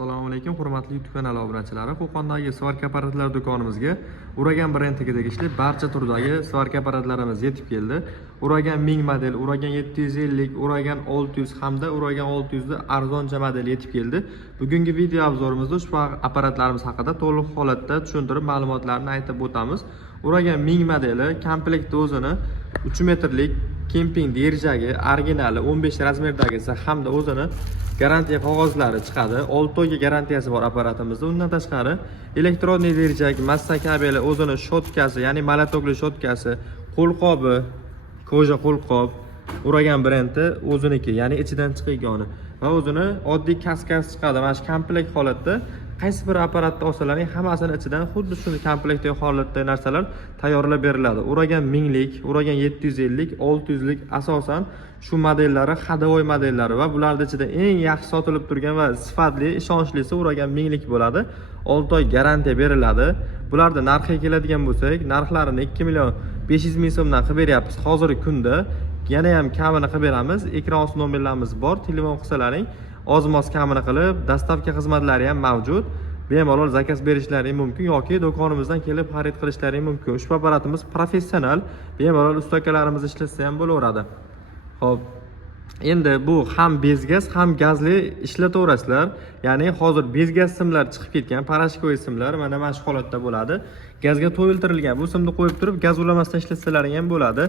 Assalomu alaykum, hurmatli YouTube kanali obunachilari. Qo'qondagi svarka apparatlari do'konimizga Uragan brendiga tegishli barcha turdagi svarka apparatlarimiz yetib keldi. Uragan 1000 model, Uragan 750, Uragan 600 hamda Uragan 600 da arzoncha model yetib keldi. Bugungi video obzorimizda ushbu apparatlarimiz haqida to'liq holatda tushuntirib ma'lumotlarni aytib o'tamiz. Uragan 1000 modeli komplektda o'zini 3 metrlik kemping derjagi, originali 15 razmerdagisi hamda o'zini garantiya qog'ozlari chiqadi. 6 oyga garantiyasi bor apparatimizda. Undan tashqari elektronniy derjak, massa kabeli, o'zini shotkasi, ya'ni molatokli shotkasi, qo'lqobi, koja qo'lqop, Uragan brendi o'ziniki, ya'ni ichidan chiqigani va o'zini oddiy kaskasi chiqadi. Mana shu komplekt holatda qaysi bir apparatni olsalaring, hammasini ichidan xuddi shuni komplektdagi holatdagi narsalar tayyorlab beriladi. Uragan 1000 lik, Uragan 750, 600 lik asosan shu modellari hadovoy modellari va bularning ichida eng yaxshi sotilib turgan va sifatli, ishonchlisi Uragan 1000 lik bo'ladi. 6 oy garantiya beriladi. Bularda narxiga keladigan bo'lsak, narxlarini 2 million 500 ming so'mdan qilib beryapmiz hozirgi kunda. Yana ham kamini qilib beramiz. Ekran osti nomerlarimiz bor. Telefon qilsalaring oz-moz kamini qilib, dastavka xizmatlari ham mavjud. Bemalol zakaz berishlaring mumkin yoki do'konimizdan kelib xarid qilishlaring mumkin. Ushbu apparatimiz professional, bemalol ustakalarimiz ishlatsa ham bo'laveradi. Xo'p. Endi bu ham bezgaz, ham gazli ishlataverasizlar. Ya'ni hozir bezgaz simlar chiqib ketgan, parashkoy simlar mana shu holatda bo'ladi. Gazga to'yiltirilgan bu simni qo'yib turib, gaz ulamasdan ishlatsalaring ham bo'ladi.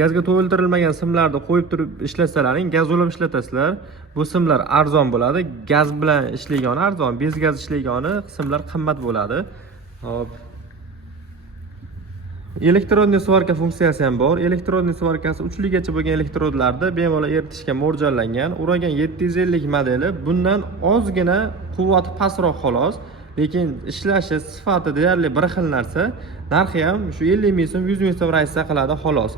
Gazga to'yiltirilmagan simlarni qo'yib turib ishlatsalaring, gaz ulab ishlatasizlar. Bu simlar arzon bo'ladi. Gaz bilan ishlagan arzon, bezgaz ishlagan simlar qimmat bo'ladi. Hop. Elektronniy svarka funksiyasi ham bor. Elektronniy svarkasi 3 ligacha bo'lgan elektrodlarda bemalol eritishga mo'ljallangan. Uragan 750 modeli bundan ozgina quvvati pastroq xolos, lekin ishlashi sifati deyarli bir xil narsa. Narxi ham shu 50 ming so'm, 100 ming so'm raisda qiladi xolos.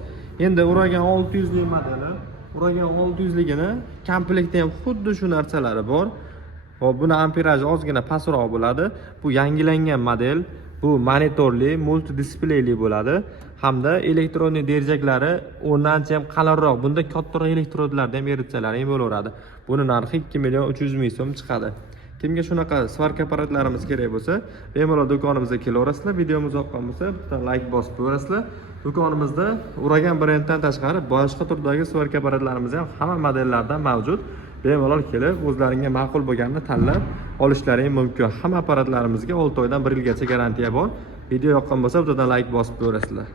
Endi Uragan 600 lik modeli, Uragan 600 ligini komplektda ham xuddi shu narsalari bor. Hop, buni amperaji ozgina pastroq bo'ladi. Bu yangilangan model. Bu monitorli, multidispleyli bo'ladi hamda elektronniy derjaklari o'rnancha ham qalinroq. Bunda kattaroq elektrodlarni ham eritsalaring bo'laveradi. Buni narxi 2 million 300 ming so'm chiqadi. Kimga shunaqa svarka apparatlarimiz kerak bo'lsa, bemalol do'konimizga kelaverasizlar. Videomiz yoqqan bo'lsa, bitta like bosib qo'yasizlar. Do'konimizda Uragan brendidan tashqari boshqa turdagi svarka apparatlarimiz ham hamma modellardan mavjud. Bemalol kelib, o'zlaringga ma'qul bo'lganini tanlab olishlaring mumkin. Hamma apparatlarimizga 6 oydan 1 yilgacha garantiya bor. Video yoqqan bo'lsa, bittadan like bosib qo'yasizlar.